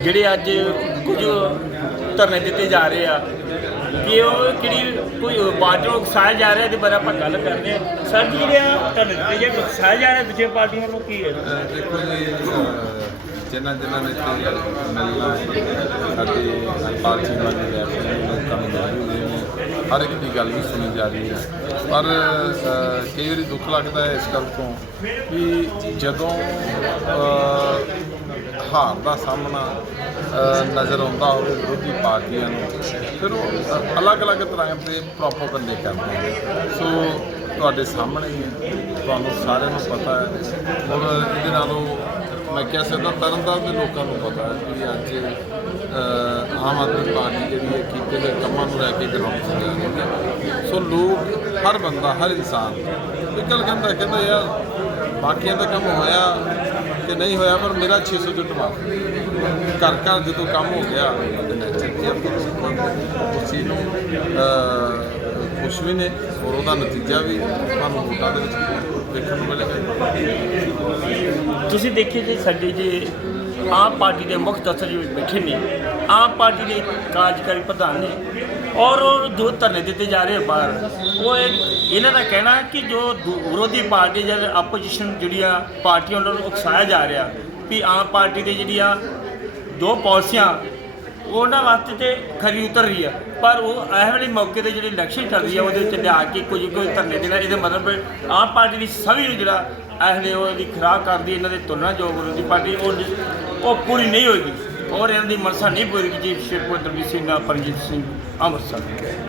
ਜਿਹੜੇ ਅੱਜ ਕੁਝ ਧਰਨੇ ਦਿੱਤੇ ਜਾ ਰਹੇ ਆ, ਕਿ ਉਹ ਕਿਹੜੀ ਕੋਈ ਪਾਰਟੀ ਨੂੰ ਉਕਸਾਇਆ ਜਾ ਰਿਹਾ, ਇਹਦੇ ਬਾਰੇ ਆਪਾਂ ਗੱਲ ਕਰਦੇ ਆ ਸਰ ਜੀ, ਜਿਹੜੇ ਧਰਨੇ ਦਿੱਤੇ ਜੇ ਉਕਸਾਇਆ ਜਾ ਰਿਹਾ ਦੂਜੇ ਪਾਰਟੀਆਂ ਵੱਲੋਂ ਕੀ ਹੈ? ਦੇਖੋ ਜੀ ਜਿਨ੍ਹਾਂ ਜਿਨ੍ਹਾਂ ਨੇ ਇੱਥੇ ਮਿਲਣਾ, ਸਾਡੇ ਪਾਰਟੀ ਵਾਲੇ ਲੋਕਾਂ ਨੂੰ ਹਰ ਇੱਕ ਦੀ ਗੱਲ ਵੀ ਸੁਣੀ ਜਾ ਰਹੀ ਹੈ। ਪਰ ਕਈ ਵਾਰੀ ਦੁੱਖ ਲੱਗਦਾ ਹੈ ਇਸ ਗੱਲ ਤੋਂ ਕਿ ਜਦੋਂ ਹਾਰ ਦਾ ਸਾਹਮਣਾ ਨਜ਼ਰ ਆਉਂਦਾ ਹੋਵੇ ਵਿਰੋਧੀ ਪਾਰਟੀਆਂ ਨੂੰ, ਫਿਰ ਉਹ ਅਲੱਗ-ਅਲੱਗ ਤਰ੍ਹਾਂ ਦੇ ਪ੍ਰੋਪਾਗੈਂਡੇ ਕਰਦੇ ਨੇ। ਸੋ, ਤੁਹਾਡੇ ਸਾਹਮਣੇ ਹੀ ਹੈ। ਤੁਹਾਨੂੰ ਸਾਰਿਆਂ ਨੂੰ ਪਤਾ ਹੈ। ਔਰ ਇਹਦੇ ਨਾਲੋਂ ਮੈਂ ਕਹਿ ਸਕਦਾ ਤਰਨਤਾਰਨ ਦੇ ਲੋਕਾਂ ਨੂੰ ਪਤਾ ਹੈ ਕਿ ਅੱਜ ਆਮ ਆਦਮੀ ਪਾਰਟੀ ਜਿਹੜੀ ਹੈ ਕੀਤੇ ਗਏ ਕੰਮਾਂ ਨੂੰ ਲੈ ਕੇ ਗਰਾਊਂਡ 'ਤੇ ਜਾ ਰਹੀ ਹੈ। ਸੋ ਲੋਕ, ਹਰ ਬੰਦਾ, ਹਰ ਇਨਸਾਨ ਇੱਕ ਗੱਲ ਕਹਿੰਦਾ ਕਹਿੰਦਾ, ਯਾਰ, ਬਾਕੀਆਂ ਦਾ ਕੰਮ ਹੋਇਆ ਕਿ ਨਹੀਂ ਹੋਇਆ, ਪਰ ਮੇਰਾ 600 ਜੁੱਟ ਮਾਰ ਘਰ ਘਰ ਜਦੋਂ ਕੰਮ ਹੋ ਗਿਆ ਤੇ ਨੈਚੁਰਲੀ ਉਸ ਚੀਜ਼ ਨੂੰ ਖੁਸ਼ ਵੀ ਨੇ ਔਰ ਉਹਦਾ ਨਤੀਜਾ ਵੀ ਤੁਹਾਨੂੰ ਵੋਟਾਂ ਦੇ ਵਿੱਚ ਵੇਖਣ ਨੂੰ ਮਿਲੇਗਾ। ਤੁਸੀਂ ਦੇਖਿਏ ਜੀ ਸਾਡੇ ਜੇ ਆਮ ਪਾਰਟੀ ਦੇ ਮੁੱਖ ਦਫ਼ਤਰ ਵਿੱਚ ਬੈਠੇ ਨੇ, ਆਮ ਪਾਰਟੀ ਦੇ ਕਾਰਜਕਾਰੀ ਪ੍ਰਧਾਨ ਨੇ, ਔਰ ਉਹ ਦੋ ਧਰਨੇ ਦਿੱਤੇ ਜਾ ਰਹੇ ਆ ਬਾਹਰ। ਉਹ ਇਹ- ਇਹਨਾਂ ਦਾ ਕਹਿਣਾ ਕਿ ਜੋ ਦੂ- ਵਿਰੋਧੀ ਪਾਰਟੀ ਜਾਂ ਆਪੋਜੀਸ਼ਨ ਜਿਹੜੀਆਂ ਪਾਰਟੀਆਂ ਉਹਨਾਂ ਨੂੰ ਉਕਸਾਇਆ ਜਾ ਰਿਹਾ, ਵੀ ਆਮ ਪਾਰਟੀ ਦੇ ਜਿਹੜੀਆਂ ਦੋ ਪਾਲਿਸੀਆਂ ਉਹਨਾਂ ਵਾਸਤੇ ਤੇ ਖਰੀ ਉਤਰ ਰਹੀ ਆ। ਪਰ ਉਹ ਇਹ ਵੇਲੇ ਮੌਕੇ ਤੇ ਜਿਹੜੀ ਇਲੈਕਸ਼ਨ ਚੱਲ ਰਹੀ ਆ, ਉਹਦੇ ਵਿੱਚ ਲਿਆ ਕੇ ਕੁਝ ਕੁਝ ਧਰਨੇ ਦੇਣਾ, ਇਹਦੇ ਮਤਲਬ ਆਮ ਪਾਰਟੀ ਦੀ ਸਭੀ ਨੂੰ ਜਿਹੜਾ ਇਹ ਵੇਲੇ ਉਹਦੀ ਖਰਾਬ ਕਰਦੀ, ਇਹਨਾਂ ਦੇ ਤੁਲਨਾ ਜੋ ਵਿਰੋਧੀ ਪਾਰਟੀ, ਉਹ ਉਹ ਪੂਰੀ ਨਹੀਂ ਹੋਏਗੀ। ਔਰ ਇਹਨਾਂ ਦੀ ਮਨਸਾ ਨਹੀਂ ਪੂਰੀ ਜੀ ਸ਼ੇਖਪੁਰ ਦਰਬੀ ਸਿੰਘ ਨਾਲ ਪਰਮਜੀਤ ਸਿੰਘ ਅੰਮ੍ਰਿਤਸਰ